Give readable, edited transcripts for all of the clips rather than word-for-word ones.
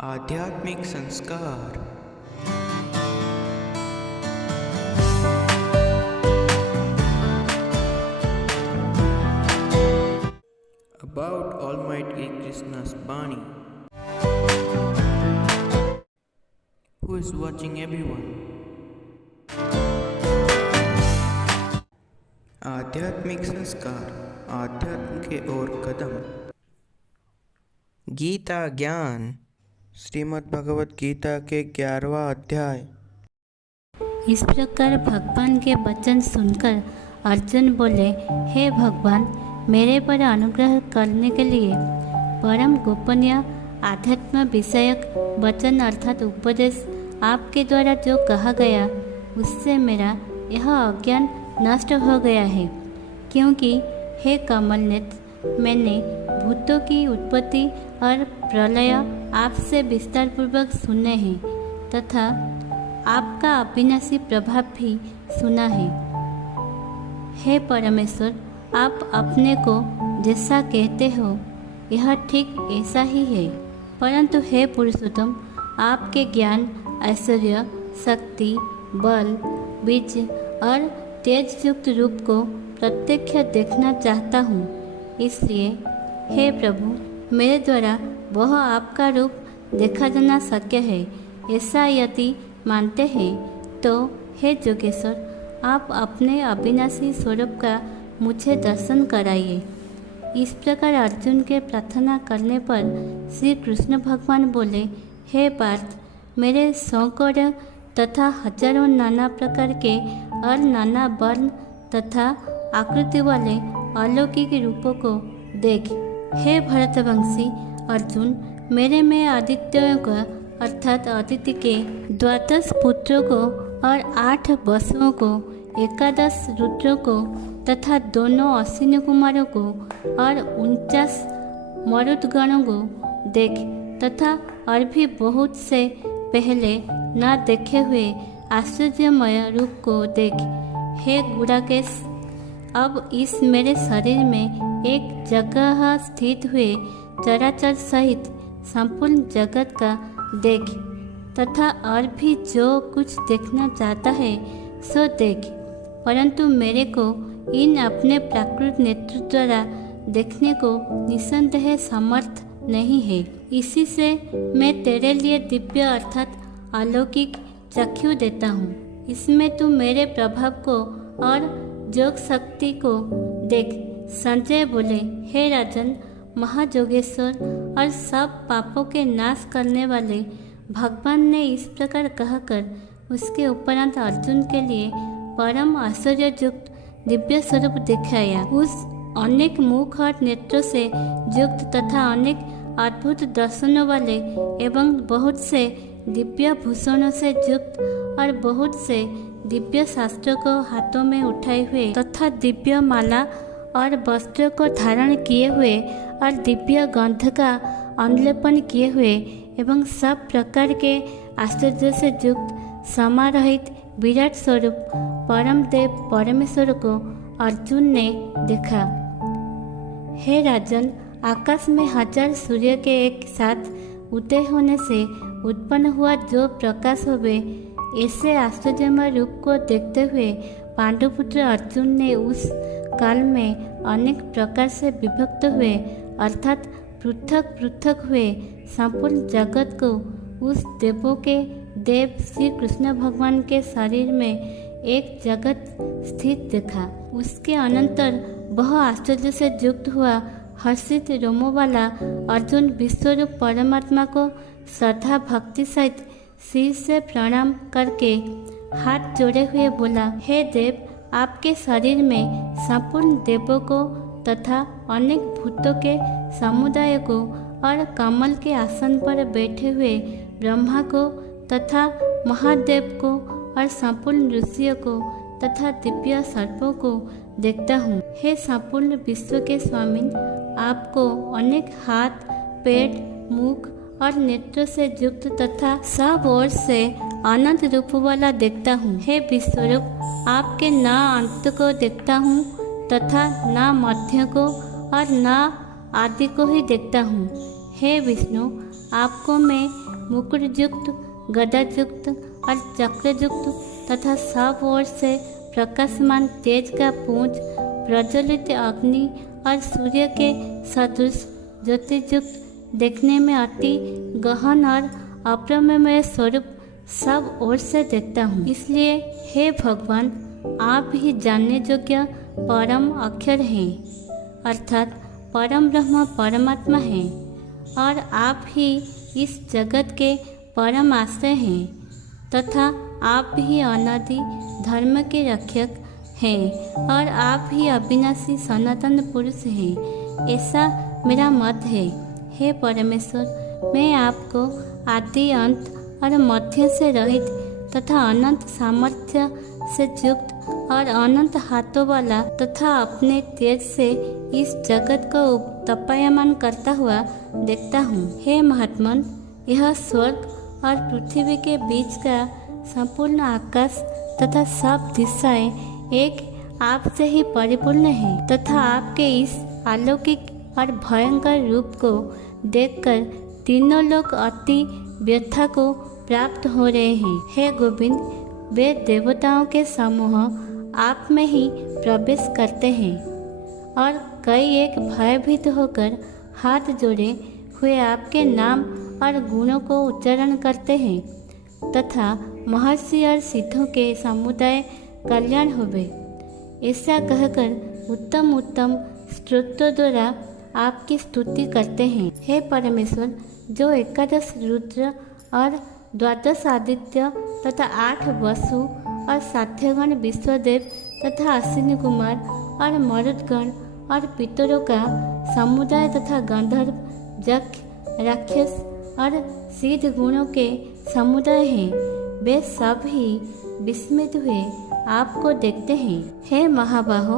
आध्यात्मिक संस्कार। About Almighty Krishna's Bani. Who is watching everyone? आध्यात्मिक संस्कार, आध्यात्म के ओर कदम। गीता ज्ञान। श्रीमद् भगवत गीता के 11वां अध्याय। इस प्रकार भगवान के वचन सुनकर अर्जुन बोले, हे भगवान, मेरे पर अनुग्रह करने के लिए परम गोपनीय आध्यात्म विषयक वचन अर्थात उपदेश आपके द्वारा जो कहा गया उससे मेरा यह अज्ञान नष्ट हो गया है। क्योंकि हे कमल नेत्र, मैंने भूतों की उत्पत्ति और प्रलय आपसे विस्तार पूर्वक सुने हैं तथा आपका अविनाशी प्रभाव भी सुना है। हे परमेश्वर, आप अपने को जैसा कहते हो यह ठीक ऐसा ही है। परंतु हे पुरुषोत्तम, आपके ज्ञान, ऐश्वर्य, शक्ति, बल, बीज और तेज युक्त रूप को प्रत्यक्ष देखना चाहता हूँ। इसलिए हे प्रभु, मेरे द्वारा वह आपका रूप देखा जाना शक्य है, ऐसा यदि मानते हैं तो हे जोगेश्वर, आप अपने अविनाशी स्वरूप का मुझे दर्शन कराइए। इस प्रकार अर्जुन के प्रार्थना करने पर श्री कृष्ण भगवान बोले, हे पार्थ, मेरे सौकर्य तथा हजारों नाना प्रकार के और नाना वर्ण तथा आकृति वाले अलौकिक रूपों को देख। हे भरतवंशी अर्जुन, मेरे में आदित्यों को अर्थात अदिति के 12 पुत्रों को और 8 वसुओं को, 11 रुद्रों को तथा दोनों अश्विनी कुमारों को और 49 मरुदगणों को देख तथा और भी बहुत से पहले न देखे हुए आश्चर्यमय रूप को देख। हे गुड़ाकेश, अब इस मेरे शरीर में एक जगह स्थित हुए चराचर सहित संपूर्ण जगत का देख तथा और भी जो कुछ देखना चाहता है सो देख। परंतु मेरे को इन अपने प्राकृत नेत्र द्वारा देखने को निसंदेह समर्थ नहीं है। इसी से मैं तेरे लिए दिव्य अर्थात अलौकिक चक्षु देता हूँ। इसमें तू मेरे प्रभाव को और योग शक्ति को देख। संजय बोले, हे राजन, महाजोगेश्वर और सब पापों के नाश करने वाले भगवान ने इस प्रकार कहकर उसके उपरांत अर्जुन के लिए परम आश्चर्ययुक्त दिव्य स्वरूप दिखाया। उस अनेक मुख और नेत्रों से युक्त तथा अनेक अद्भुत दर्शनों वाले एवं बहुत से दिव्य भूषणों से युक्त और बहुत से दिव्य शास्त्रों को हाथों में उठाए हुए तथा दिव्य माला और वस्त्रों को धारण किए हुए और दिव्य गंध का अनुलेपन किए हुए एवं सब प्रकार के आश्चर्य से युक्त समारोहित विराट स्वरूप परम देव परमेश्वर को अर्जुन ने देखा। हे राजन, आकाश में 1000 सूर्य के एक साथ उदय होने से उत्पन्न हुआ जो प्रकाश होवे, ऐसे आश्चर्यमय रूप को देखते हुए पांडुपुत्र अर्जुन ने उस काल में अनेक प्रकार से विभक्त हुए अर्थात पृथक पृथक हुए संपूर्ण जगत को उस देवों के देव श्री कृष्ण भगवान के शरीर में एक जगत स्थित देखा। उसके अनंतर वह आश्चर्य से युक्त हुआ हर्षित रोमों वाला अर्जुन विश्वरूप परमात्मा को श्रद्धा भक्ति सहित सिर से प्रणाम करके हाथ जोड़े हुए बोला, हे देव, आपके शरीर में संपूर्ण देवों को तथा अनेक भूतों के समुदाय को और कमल के आसन पर बैठे हुए ब्रह्मा को तथा महादेव को और संपूर्ण ऋषियों को तथा दिव्य सर्पों को देखता हूँ। हे संपूर्ण विश्व के स्वामी, आपको अनेक हाथ, पेट, मुख और नेत्रों से युक्त तथा सब ओर से अनंत रूप वाला देखता हूँ। हे विश्वरूप, आपके न अंत को देखता हूँ तथा न मध्य को और न आदि को ही देखता हूँ। हे विष्णु, आपको मैं मुकुटयुक्त, गदायुक्त और चक्रयुक्त तथा सब ओर से प्रकाशमान तेज का पुंज, प्रज्वलित अग्नि और सूर्य के सदृश ज्योतियुक्त, देखने में अति गहन और अप्रमेय स्वरूप सब ओर से देखता हूँ। इसलिए हे भगवान, आप ही जानने योग्य परम अक्षर हैं, अर्थात परम ब्रह्म परमात्मा हैं, और आप ही इस जगत के परम आश्रय हैं तथा आप ही अनादि धर्म के रक्षक हैं और आप ही अविनाशी सनातन पुरुष हैं, ऐसा मेरा मत है। हे परमेश्वर, मैं आपको आदि अंत और मध्य से रहित तथा अनंत सामर्थ्य से युक्त और अनंत हाथों वाला तथा अपने तेज से इस जगत को तपायमान करता हुआ देखता हूँ। हे महात्मन, यह स्वर्ग और पृथ्वी के बीच का संपूर्ण आकाश तथा सब दिशाएं एक आप से ही परिपूर्ण है तथा आपके इस अलौकिक और भयंकर रूप को देखकर तीनों लोग अति व्यथा को प्राप्त हो रहे हैं। हे गोविंद, वे देवताओं के समूह आप में ही प्रवेश करते हैं और कई एक भयभीत होकर हाथ जोड़े हुए आपके नाम और गुणों को उच्चारण करते हैं तथा महर्षि और सिद्धों के समुदाय कल्याण होवे, ऐसा कहकर उत्तम उत्तम स्तोत्रों द्वारा आपकी स्तुति करते हैं। हे परमेश्वर, जो 11 रुद्र और 12 आदित्य तथा 8 वसु और साध्यगण विश्वदेव तथा अश्विनी कुमार और मरुदगण और पितरों का समुदाय तथा गंधर्व, यक्ष, राक्षस और सिद्ध गुणों के समुदाय हैं, वे सब ही विस्मित हुए आपको देखते हैं। हे महाबाहो,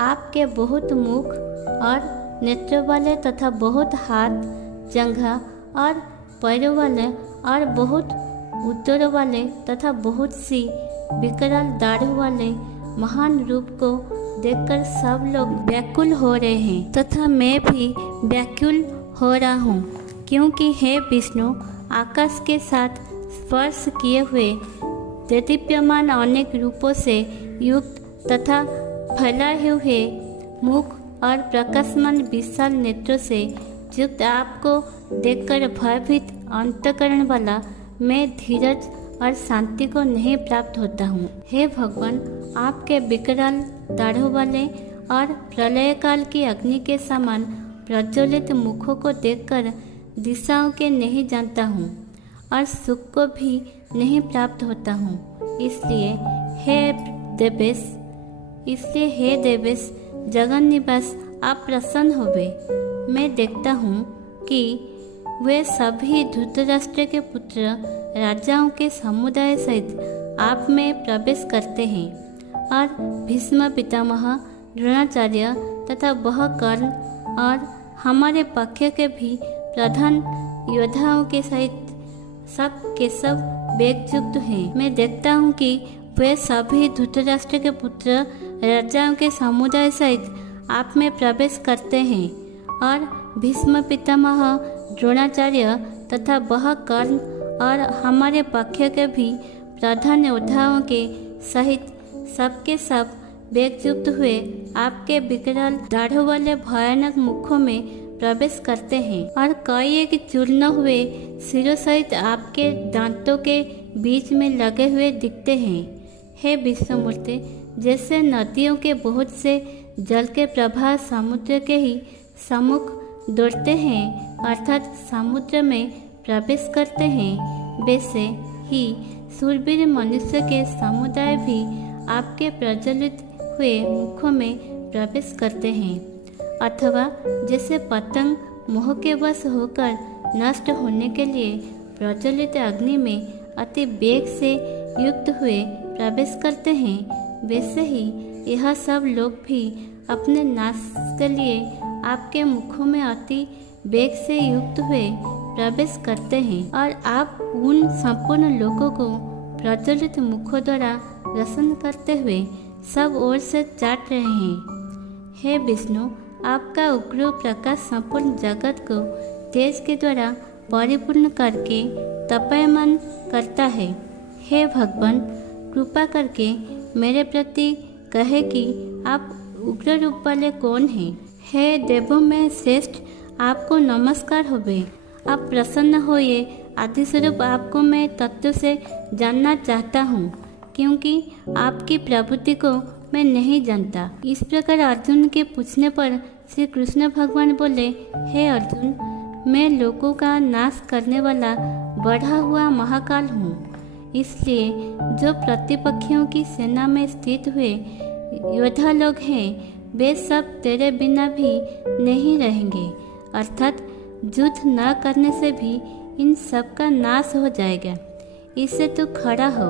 आपके बहुत मुख और नेत्र वाले तथा बहुत हाथ, जंघा और पैरों वाले और बहुत उदर वाले तथा बहुत सी विकराल दाढ़ों वाले महान रूप को देखकर सब लोग व्याकुल हो रहे हैं तथा मैं भी व्याकुल हो रहा हूँ, क्योंकि हे विष्णु, आकाश के साथ स्पर्श किए हुए देदीप्यमान अनेक रूपों से युक्त तथा फैलाए हुए मुख और प्रकाशमान विशाल नेत्रों से युक्त आपको देखकर भयभीत अंतकरण वाला मैं धीरज और शांति को नहीं प्राप्त होता हूँ। हे भगवान, आपके विकराल दाढ़ों वाले और प्रलय काल की अग्नि के समान प्रज्वलित मुखों को देखकर दिशाओं के नहीं जानता हूँ और सुख को भी नहीं प्राप्त होता हूँ। इसलिए हे देवेश जगन निवास, आप प्रसन्न होवे। मैं देखता हूँ कि वे सभी धृतराष्ट्र के पुत्र राजाओं के समुदाय सहित आप में प्रवेश करते हैं और भीष्म पितामह, द्रोणाचार्य तथा वह कर्ण और हमारे पक्ष के भी प्रधान योद्धाओं के सहित सब के सब वेगयुक्त हैं। मैं देखता हूँ कि वे सभी धृतराष्ट्र के पुत्र राजाओं के समुदाय सहित आप में प्रवेश करते हैं और भीष्म पितामह, द्रोणाचार्य तथा वह कर्ण और हमारे पक्ष के भी प्रधान योद्धाओं के सहित सबके सब वेगयुक्त हुए आपके विकराल दाढ़ों वाले भयानक मुखों में प्रवेश करते हैं और कई एक चूर्ण हुए सिरों सहित आपके दांतों के बीच में लगे हुए दिखते हैं। हे विष्णुमूर्ति, जैसे नदियों के बहुत से जल के प्रवाह समुद्र के ही सम्मुख दौड़ते हैं, अर्थात समुद्र में प्रवेश करते हैं, वैसे ही शूरवीर मनुष्य के समुदाय भी आपके प्रज्वलित हुए मुखों में प्रवेश करते हैं। अथवा जैसे पतंग मोह के वश होकर नष्ट होने के लिए प्रज्वलित अग्नि में अति वेग से युक्त हुए प्रवेश करते हैं, वैसे ही यह सब लोग भी अपने नाश के लिए आपके मुखों में अति वेग से युक्त हुए प्रवेश करते हैं और आप उन संपूर्ण लोगों को प्रज्वलित मुखों द्वारा रसन करते हुए सब ओर से चाट रहे हैं। हे विष्णु, आपका उग्र प्रकाश संपूर्ण जगत को तेज के द्वारा परिपूर्ण करके तपायमान करता है। हे भगवान, कृपा करके मेरे प्रति कहे कि आप उग्र रूप वाले कौन हैं। हे देवों में श्रेष्ठ, आपको नमस्कार होवे। आप प्रसन्न होइए। आदि स्वरूप आपको मैं तत्व से जानना चाहता हूँ, क्योंकि आपकी प्रवृत्ति को मैं नहीं जानता। इस प्रकार अर्जुन के पूछने पर श्री कृष्ण भगवान बोले, हे अर्जुन, मैं लोगों का नाश करने वाला बढ़ा हुआ महाकाल हूँ। इसलिए जो प्रतिपक्षियों की सेना में स्थित हुए योद्धा लोग हैं, वे सब तेरे बिना भी नहीं रहेंगे। अर्थात युद्ध न करने से भी इन सब का नाश हो जाएगा। इससे तू खड़ा हो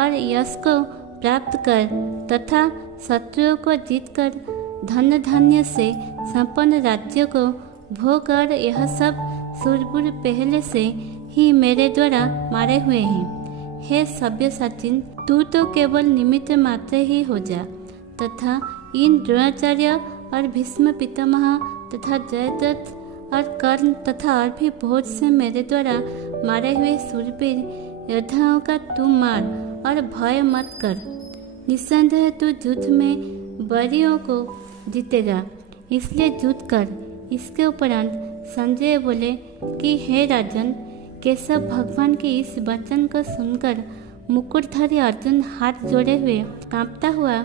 और यश को प्राप्त कर तथा शत्रुओं को जीतकर धन धान्य से संपन्न राज्यों को भोग कर। यह सब शूरवीर पहले से ही मेरे द्वारा मारे हुए हैं। हे सव्यसाचिन, तू तो केवल निमित्त मात्र ही हो जा तथा इन द्रोणाचार्य और भीष्म पितामह तथा जयद्रथ और कर्ण तथा और भी बहुत से मेरे द्वारा मारे हुए शूरवीर योद्धाओं का तू मार और भय मत कर। निस्संदेह तू युद्ध में बलियों को जीतेगा, इसलिए युद्ध कर। इसके उपरांत संजय बोले कि हे राजन, केशव भगवान के इस वचन को सुनकर मुकुटधारी अर्जुन हाथ जोड़े हुए कांपता हुआ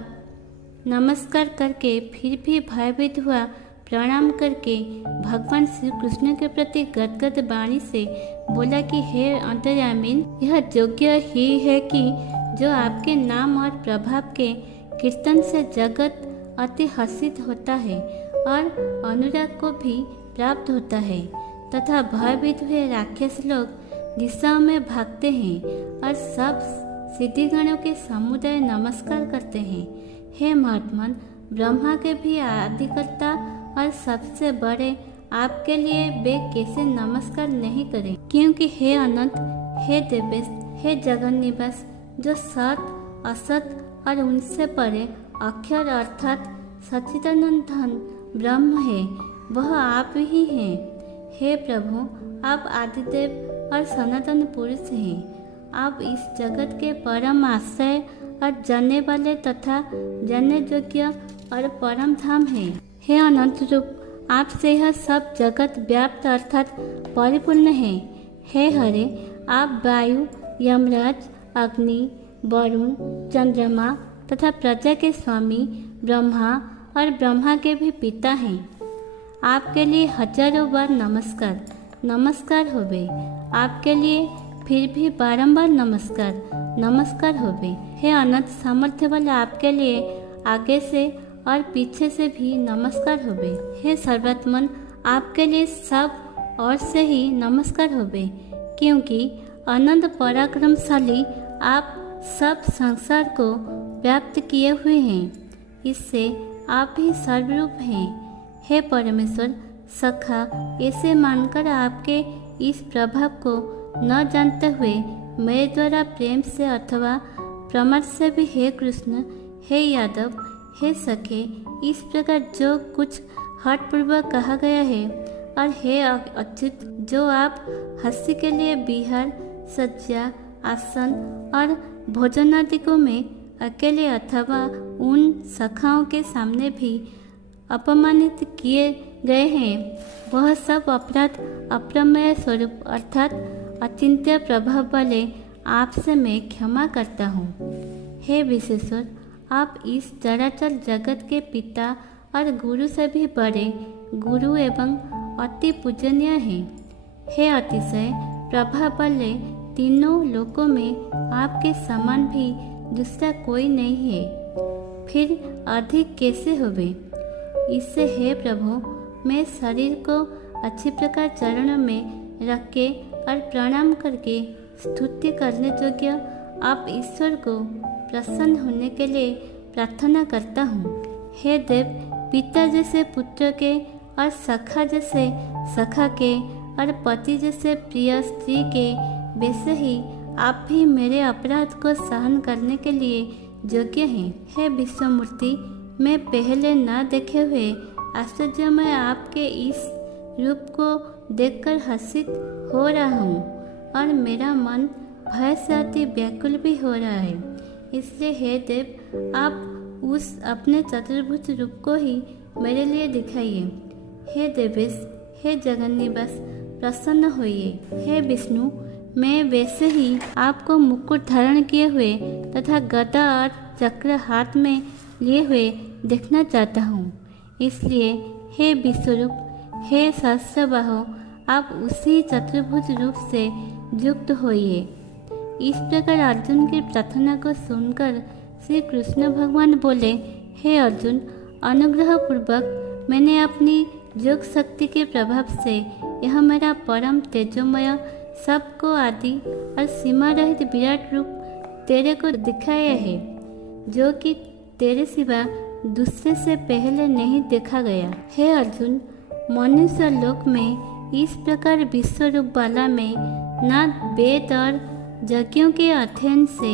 नमस्कार करके फिर भी भयभीत हुआ प्रणाम करके भगवान श्री कृष्ण के प्रति गदगद वाणी से बोला कि हे अंतर्यामीन, यह योग्य ही है कि जो आपके नाम और प्रभाव के कीर्तन से जगत अति हर्षित होता है और अनुराग को भी प्राप्त होता है तथा भयभीत हुए राक्षस लोग दिशाओं में भागते हैं और सब सिद्धिगणों के समुदाय नमस्कार करते हैं। हे महात्मन, ब्रह्मा के भी आदिकर्ता और सबसे बड़े आपके लिए वे कैसे नमस्कार नहीं करें, क्योंकि हे अनंत, हे देवेश, हे जगन निवास, जो सत असत और उनसे परे अक्षर अर्थात सच्चिदानंद ब्रह्म है, वह आप ही हैं। हे प्रभु, आप आदिदेव और सनातन पुरुष हैं। आप इस जगत के परम आश्रय और जानने वाले तथा जानने योग्य और परम धाम हैं। हे अनंत रूप, आपसे यह सब जगत व्याप्त अर्थात परिपूर्ण है। हे हरे, आप वायु, यमराज, अग्नि, वरुण, चंद्रमा तथा प्रजा के स्वामी ब्रह्मा और ब्रह्मा के भी पिता हैं। आपके लिए हजारों बार नमस्कार नमस्कार होवे। आपके लिए फिर भी बारंबार नमस्कार नमस्कार होवे। हे अनंत सामर्थ्य वाले, आपके लिए आगे से और पीछे से भी नमस्कार होवे। हे सर्वात्मन, आपके लिए सब और से ही नमस्कार होवे, क्योंकि अनंत पराक्रमशाली आप सब संसार को व्याप्त किए हुए हैं। इससे आप ही सर्वरूप हैं। हे परमेश्वर, सखा ऐसे मानकर आपके इस प्रभाव को न जानते हुए मेरे द्वारा प्रेम से अथवा प्रमाद से भी हे कृष्ण, हे यादव, हे सखे, इस प्रकार जो कुछ हठपूर्वक कहा गया है, और हे अच्युत, जो आप हंसी के लिए विहार, सज्जा, आसन और भोजनादिकों में अकेले अथवा उन सखाओं के सामने भी अपमानित किए गए हैं, वह सब अपराध अप्रमेय स्वरूप अर्थात अचिंत्य प्रभाव वाले आपसे मैं क्षमा करता हूँ। हे विश्वेश्वर, आप इस चराचर जगत के पिता और गुरु से भी बड़े गुरु एवं अति पूजनीय हैं। हे अतिशय प्रभाव वाले, तीनों लोकों में आपके समान भी दूसरा कोई नहीं है, फिर अधिक कैसे होवे। इससे हे प्रभु, मैं शरीर को अच्छी प्रकार चरणों में रख के और प्रणाम करके स्तुति करने योग्य आप ईश्वर को प्रसन्न होने के लिए प्रार्थना करता हूँ। हे देव, पिता जैसे पुत्र के और सखा जैसे सखा के और पति जैसे प्रिय स्त्री के, वैसे ही आप भी मेरे अपराध को सहन करने के लिए योग्य हैं। हे विश्वमूर्ति, मैं पहले न देखे हुए आश्चर्य में आपके इस रूप को देखकर हर्षित हो रहा हूँ और मेरा मन भय से अति व्याकुल भी हो रहा है। इसलिए हे देव, आप उस अपने चतुर्भुज रूप को ही मेरे लिए दिखाइए। हे देवेश, हे जगन्निवास, प्रसन्न होइए। हे विष्णु, मैं वैसे ही आपको मुकुट धारण किए हुए तथा गदा और चक्र हाथ में लिए हुए देखना चाहता हूँ। इसलिए हे विश्वरूप, हे सहस्रबाहो, आप उसी चतुर्भुज रूप से युक्त होइए। इस प्रकार अर्जुन की प्रार्थना को सुनकर श्री कृष्ण भगवान बोले, हे अर्जुन, अनुग्रह पूर्वक मैंने अपनी योग शक्ति के प्रभाव से यह मेरा परम तेजोमय सबको आदि और सीमा रहित विराट रूप तेरे को दिखाया है, जो कि तेरे सिवा दूसरे से पहले नहीं देखा गया। हे अर्जुन, मनुष्य लोक में इस प्रकार विश्व रूप वाला में ना वेद और यज्ञों के अध्ययन से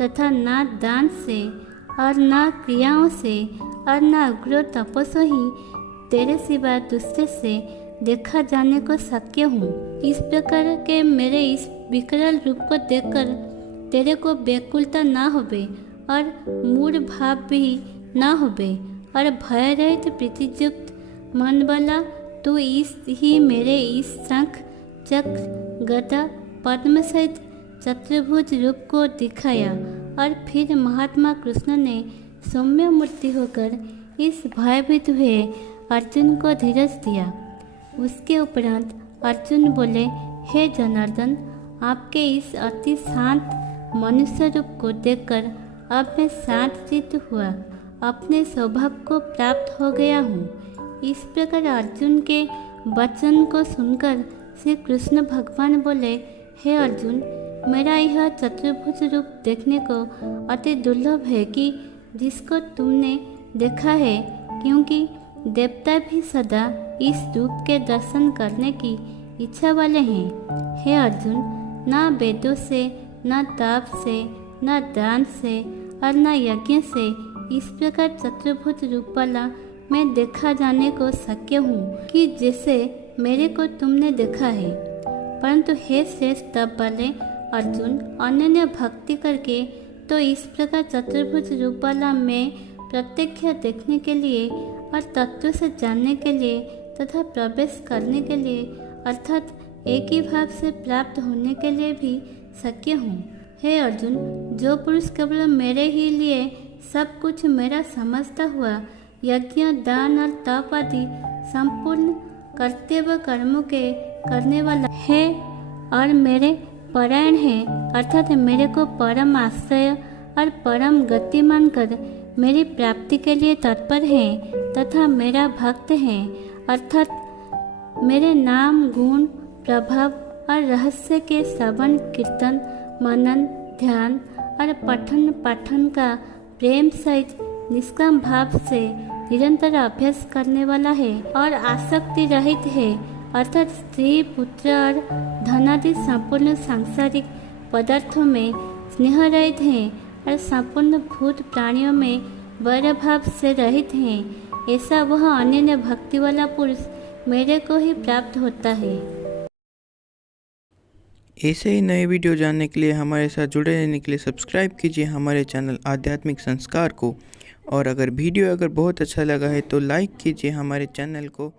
तथा ना दान से और ना क्रियाओं से और ना उग्र तपस्या ही तेरे सिवा दूसरे से देखा जाने को शक्य हूँ। इस प्रकार के मेरे इस विकराल रूप को देखकर तेरे को व्याकुलता ना होवे और मूढ़ भाव भी ना होवे और भय रहित प्रीतियुक्त मन वाला तू इस ही मेरे इस शंख चक्र गदा पद्म सहित चतुर्भुज रूप को दिखाया। और फिर महात्मा कृष्ण ने सौम्य मूर्ति होकर इस भयभीत हुए अर्जुन को धीरज दिया। उसके उपरांत अर्जुन बोले, हे जनार्दन, आपके इस अति शांत मनुष्य रूप को देखकर अब मैं शांत चित्त हुआ अपने स्वभाव को प्राप्त हो गया हूँ। इस प्रकार अर्जुन के वचन को सुनकर श्री कृष्ण भगवान बोले, हे अर्जुन, मेरा यह चतुर्भुज रूप देखने को अति दुर्लभ है कि जिसको तुमने देखा है, क्योंकि देवता भी सदा इस रूप के दर्शन करने की इच्छा वाले हैं। हे अर्जुन, ना वेदों से, ना ताप से, ना दान से और ना यज्ञ से इस प्रकार चतुर्भुज रूप वाला मैं देखा जाने को शक्य हूँ कि जैसे मेरे को तुमने देखा है। परंतु हे श्रेष्ठ तप वाले अर्जुन, अनन्य भक्ति करके तो इस प्रकार चतुर्भुज रूप वाला मैं प्रत्यक्ष देखने के लिए और तत्व से जानने के लिए तथा प्रवेश करने के लिए अर्थात एक ही भाव से प्राप्त होने के लिए भी शक्य हूँ। हे अर्जुन, जो पुरुष केवल मेरे ही लिए सब कुछ मेरा समझता हुआ यज्ञ दान और तप आदि संपूर्ण कर्तव्य कर्मों के करने वाला है और मेरे परायण है, अर्थात मेरे को परम आश्रय और परम गति मानकर मेरी प्राप्ति के लिए तत्पर है तथा मेरा भक्त है, अर्थात मेरे नाम गुण प्रभाव और रहस्य के श्रवण कीर्तन मनन ध्यान और पठन पाठन का प्रेम सहित निष्काम भाव से निरंतर अभ्यास करने वाला है और आसक्ति रहित है, अर्थात स्त्री पुत्र और धनादि संपूर्ण सांसारिक पदार्थों में स्नेह रहित है और संपूर्ण भूत प्राणियों में वैर भाव से रहित है। ऐसा वह अनन्य भक्ति वाला पुरुष मेरे को ही प्राप्त होता है। ऐसे ही नए वीडियो जानने के लिए हमारे साथ जुड़े रहने के लिए सब्सक्राइब कीजिए हमारे चैनल आध्यात्मिक संस्कार को। और अगर वीडियो बहुत अच्छा लगा है तो लाइक कीजिए हमारे चैनल को।